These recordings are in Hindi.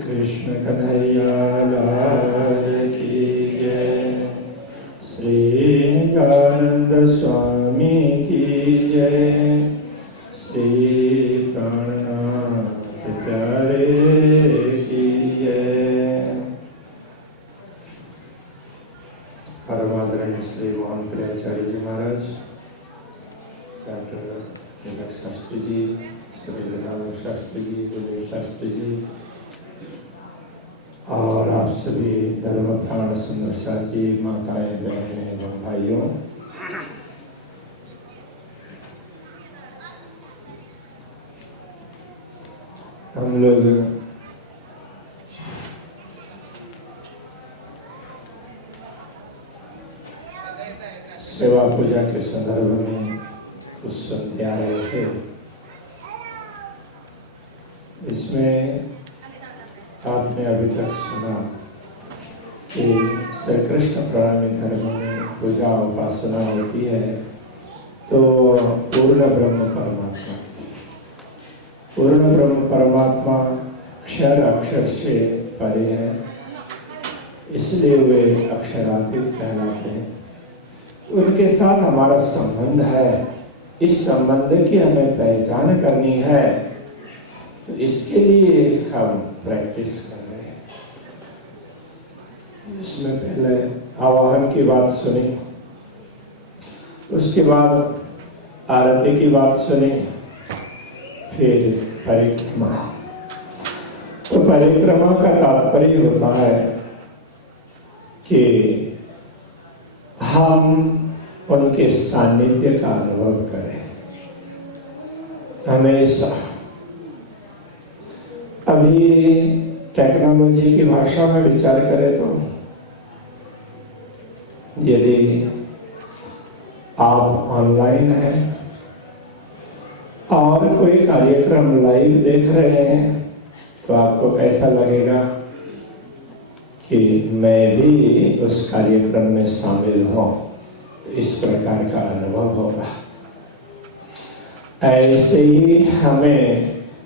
कृष्ण कन्हैया लाल की जय। श्री नित्यानंद स्वामी की जय। श्री प्राणनाथ प्यारे की जय। परमादरणीय श्री मोहन प्रियाचार्य जी महाराज, डॉक्टर तिलक शास्त्री जी, श्री जनार्दन शास्त्री जी, गुरुदेव शास्त्री जी और आप सभी धर्म प्राण सुंदर साथी, माताएं, बहनें एवं भाइयों, हम लोग सेवा पूजा के संदर्भ में कुछ सुनते आ रहे थे। इसमें आपने अभी तक सुना कि श्री कृष्ण प्रणामी धर्म में पूजा उपासना होती है तो पूर्ण ब्रह्म परमात्मा अक्षर अक्षर से परे है, इसलिए वे अक्षरातीत कहलाते हैं। उनके साथ हमारा संबंध है, इस संबंध की हमें पहचान करनी है, तो इसके लिए हम प्रैक्टिस कर रहे हैं। इसमें पहले आवाहन की बात सुनी, उसके बाद आरती की बात सुनी, फिर परिक्रमा। तो परिक्रमा का तात्पर्य होता है कि हम उनके सानिध्य का अनुभव करें हमेशा। अभी टेक्नोलॉजी की भाषा में विचार करें तो यदि आप ऑनलाइन हैं और कोई कार्यक्रम लाइव देख रहे हैं तो आपको कैसा लगेगा कि मैं भी उस कार्यक्रम में शामिल हूं, तो इस प्रकार का अनुभव होगा। ऐसे ही हमें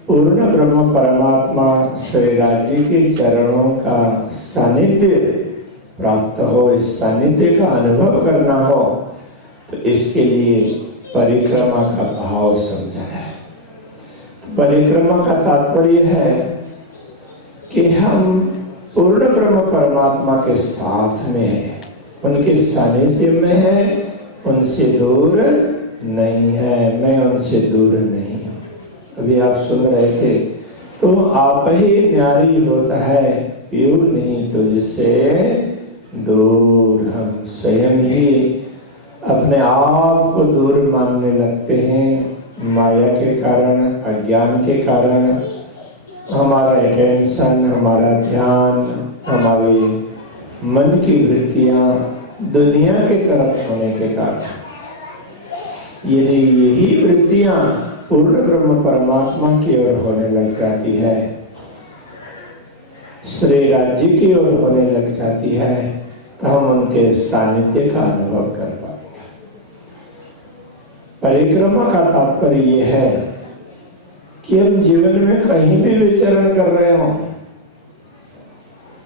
पूर्ण ब्रह्म परमात्मा श्री राज्य के चरणों का सानिध्य प्राप्त हो, इस सानिध्य का अनुभव करना हो, तो इसके लिए परिक्रमा का भाव समझा है। परिक्रमा का तात्पर्य है कि हम पूर्ण ब्रह्म परमात्मा के साथ में है, उनके सानिध्य में है, उनसे दूर नहीं है, मैं उनसे दूर नहीं हूँ। अभी आप सुन रहे थे, तो आप ही न्यारी होता है, पीऊ नहीं तुझसे दूर। हम स्वयं ही अपने आप को दूर मानने लगते हैं, माया के कारण, अज्ञान के कारण। हमारा अटेंशन, हमारा ध्यान, हमारी मन की वृत्तियां दुनिया की तरफ होने के कारण, यदि यही वृत्तियां पूर्ण ब्रह्म परमात्मा की ओर होने लग जाती है, श्री राज्य की ओर होने लग जाती है, तो हम उनके सानिध्य का अनुभव कर पाएंगे। परिक्रमा का तात्पर्य यह है कि हम जीवन में कहीं भी विचरण कर रहे हो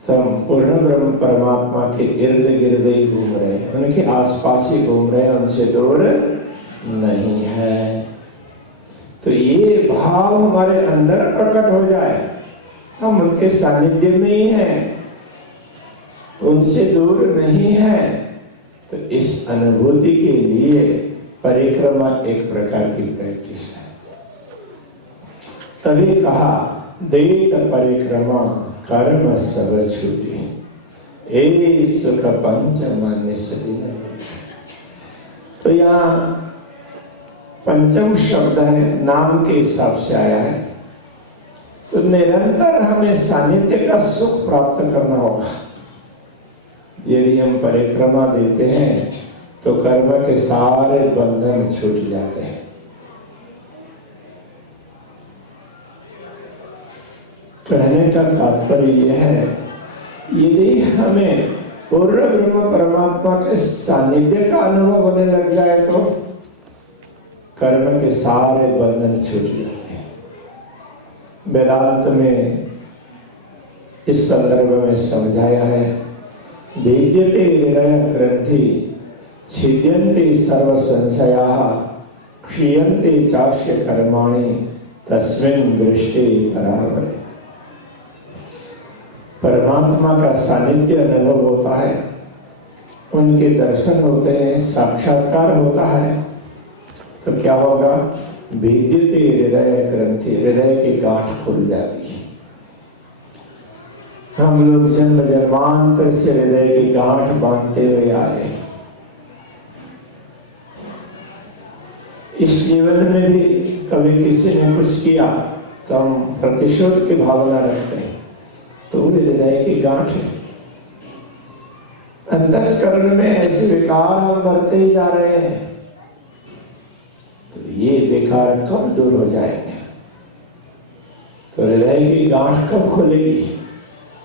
तो हम पूर्ण ब्रह्म परमात्मा के इर्द गिर्द ही घूम रहे हैं, उनके आसपास ही घूम रहे हैं, उनसे दूर नहीं है। तो ये भाव हमारे अंदर प्रकट हो जाए, हम उनके सानिध्य में ही हैं, तो उनसे दूर नहीं है। तो इस अनुभूति के लिए परिक्रमा एक प्रकार की प्रैक्टिस है। तभी कहा देत परिक्रमा कर्म सब छूटी, ए सुख पंच मान्य सदी। तो यहाँ पंचम शब्द है, नाम के हिसाब से आया है। तो निरंतर हमें सानिध्य का सुख प्राप्त करना होगा। यदि हम परिक्रमा देते हैं तो कर्म के सारे बंधन छूट जाते हैं। कहने का तात्पर्य यह है, यदि हमें पूर्ण ब्रह्म परमात्मा के सानिध्य का अनुभव होने लग जाए तो कर्म के सारे बंधन छूट जाते हैं। वेदांत में इस संदर्भ में समझाया है। भेद्यते हृदय ग्रंथि छिद्यन्ते सर्व संशयाः क्षीयन्ते चास्य कर्माणि तस्मिन् दृष्टि बराबर। परमात्मा का सानिध्य अनुभव होता है, उनके दर्शन होते हैं, साक्षात्कार होता है, तो क्या होगा? भेद्यते हृदय ग्रंथि, हृदय की गांठ खुल जाती है। हम लोग जन्म जन्मांतर से हृदय की गांठ बांधते हुए आए। इस जीवन में भी कभी किसी ने कुछ किया तो हम प्रतिशोध की भावना रखते हैं, तो हृदय की गांठ है। अंतस्करण में ऐसे विकार हम बढ़ते ही जा रहे हैं, तो ये विकार कब दूर हो जाएंगे? तो हृदय की गांठ कब खुलेगी?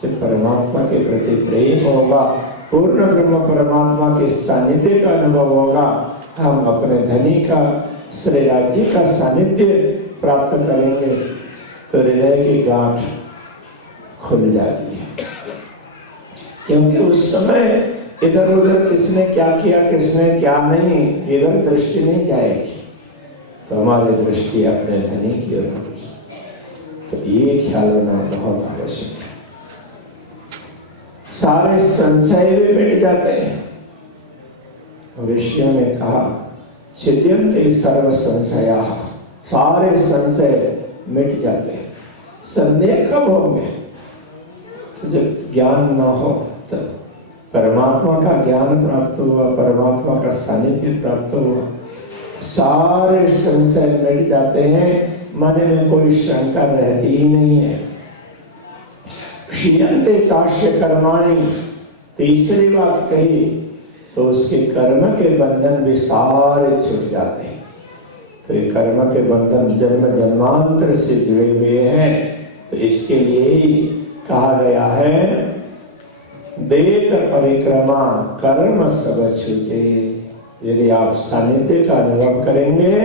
जब परमात्मा के प्रति प्रेम होगा, पूर्ण ब्रह्म परमात्मा के सानिध्य का अनुभव होगा, हम अपने धनी का, श्री राज्य का सानिध्य प्राप्त करेंगे, तो हृदय की गांठ खुल जाती है। क्योंकि उस समय इधर उधर किसने क्या किया, किसने क्या नहीं, इधर दृष्टि नहीं जाएगी, तो हमारी दृष्टि अपने धनी की ओर होगी। तो ये ख्याल होना बहुत आवश्यक है। सारे संशय भी मिट जाते हैं। ऋषियों ने कहा छिद्यन्ते सर्व संशयाः, सारे संशय मिट जाते हैं। संदेह कब होंगे? तो जब ज्ञान न हो, तब परमात्मा का ज्ञान प्राप्त हुआ, परमात्मा का सानिध्य प्राप्त हुआ, सारे संशय मिट जाते हैं, मन में कोई शंका रहती ही नहीं है। क्षीयन्ते चास्य कर्माणि, तीसरी बात कही तो उसके कर्म के बंधन भी सारे छूट जाते हैं। तो ये कर्म के बंधन जन्म जन्मांतर से जुड़े हुए हैं, तो इसके लिए ही कहा गया है देख परिक्रमा कर्म सब छूटे। यदि आप सानिध्य का अनुभव करेंगे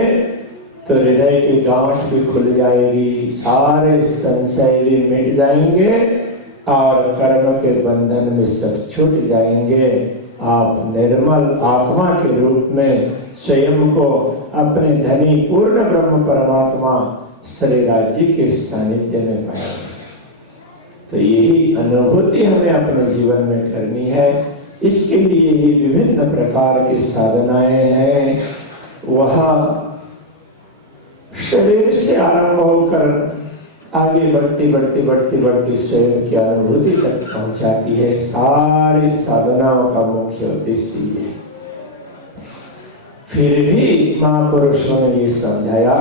तो हृदय की गांठ भी खुल जाएगी, सारे संशय भी मिट जाएंगे और कर्म के बंधन में सब छूट जाएंगे। आप निर्मल आत्मा के रूप में स्वयं को अपने धनी पूर्ण ब्रह्म परमात्मा श्री राज्य के सानिध्य में पाएंगे। तो यही अनुभूति हमें अपने जीवन में करनी है। इसके लिए ही विभिन्न प्रकार की साधनाएं हैं। वह शरीर से आरंभ होकर आगे बढ़ती बढ़ती बढ़ती बढ़ती स्वयं की अनुभूति तक पहुंचाती है। सारी साधनाओं का मुख्य उद्देश्य ये है। फिर भी महापुरुषों ने ये समझाया,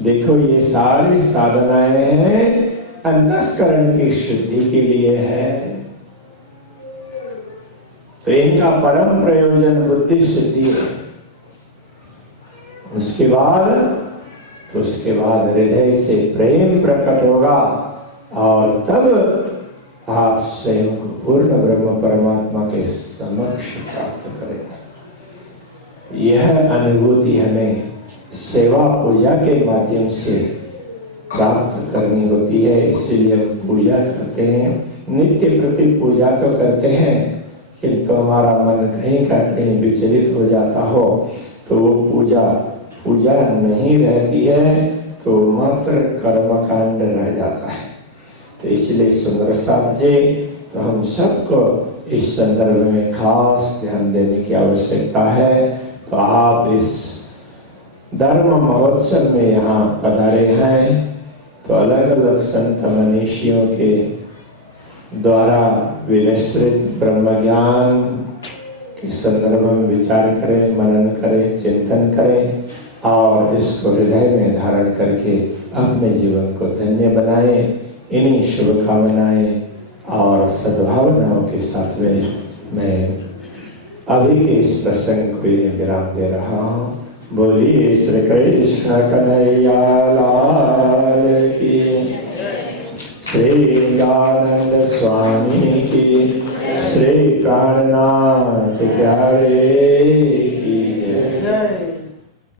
देखो ये सारी साधनाएं हैं अंतस्करण की शुद्धि के लिए है, तो इनका परम प्रयोजन बुद्धि शुद्धि है। उसके बाद हृदय से प्रेम प्रकट होगा और तब आप स्वयं को पूर्ण ब्रह्म परमात्मा के समक्ष प्राप्त करेंगे। यह अनुभूति हमें सेवा पूजा के माध्यम से प्राप्त करनी होती है। इसीलिए हम पूजा करते हैं, नित्य प्रति पूजा तो करते हैं, किंतु हमारा मन कहीं का कहीं विचलित हो जाता हो तो वो पूजा नहीं रहती है, तो मात्र कर्मकांड रह जाता है। तो इसलिए सुंदर साहब जी, तो हम सबको इस संदर्भ में खास ध्यान देने की आवश्यकता है। तो आप इस धर्म महोत्सव में यहाँ पधारे हैं, तो अलग अलग संत मनीषियों के द्वारा विनिश्रित ब्रह्म ज्ञान के संदर्भ में विचार करें, मनन करें, चिंतन करें और इसको हृदय में धारण करके अपने जीवन को धन्य बनाएं। इन्हीं शुभकामनाएं और सद्भावनाओं के साथ में मैं अभी के इस प्रसंग को विराम दे रहा हूँ। बोलिए श्री कृष्ण कन्हैया लाल की, श्री आनंद स्वामी